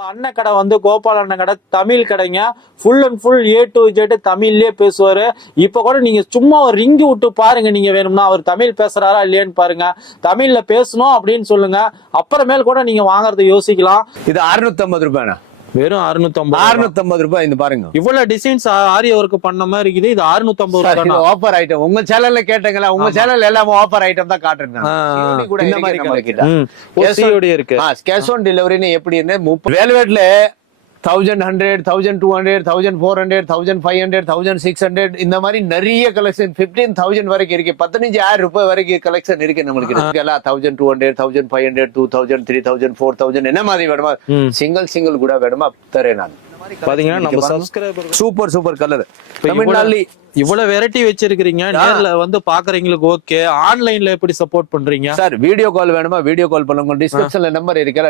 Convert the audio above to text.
அண்ணன் கடை வந்து கோபால் அண்ணன் கடை தமிழ் கடைங்க. Full and full A to Z தமிழ்லயே பேசுவாரு. இப்ப கூட நீங்க சும்மா ஒரு ரிங்கி விட்டு பாருங்க, நீங்க வேணும்னா அவர் தமிழ் பேசுறாரா இல்லையான்னு பாருங்க. தமிழ்ல பேசணும் அப்படின்னு சொல்லுங்க, அப்புறமேல் கூட நீங்க வாங்குறத யோசிக்கலாம். இது 650 ரூபாய்ண்ணா. வெறும் 650 ரூபாய். இந்த பாருங்க, இவ்வளவு டிசைன்ஸ் ஆரிய ஒர்க் பண்ண மாதிரி இருக்குது. இது 650 ரூபாய் ஆஃபர் ஐட்டம். உங்க சேனல்ல கேட்டீங்களா? உங்க சேனல் எல்லாமே ஆஃபர் ஐட்டம் தான் காட்டுறேன். இந்த மாதிரி இருக்கு. கேஷ் ஆன் டெலிவரின்னு எப்படின்னு 30 வேல்வேட்ல 1100, 1200, 1400, 1500, 1600 இந்த மாதிரி நிறைய கலெக்ஷன் 15,000 வரைக்கும் இருக்கு. 15,000 ரூபாய் வரைக்கும் கலெக்ஷன் இருக்கு நம்மளுக்கு. 1200, 1500, 2000, 3000, 4000 என்ன மாதிரி வேணுமா, சிங்கிள் கூட வேணுமா தரேன் நான். பாத்தீங்கன்னா நம்ம சப்ஸ்கிரைபர் சூப்பர் கலர். தமிழ்நாடு இவ்வளவு வெரைட்டி வச்சிருக்கீங்க. நேர்ல வந்து பாக்குறீங்களுக்கு ஓகே. ஆன்லைன்ல எப்படி சப்போர்ட் பண்றீங்க சார்? வீடியோ கால் வேணுமா? வீடியோ கால் பண்ணுங்க. டிஸ்கிரிப்ஷன்ல நம்பர் இருக்கு.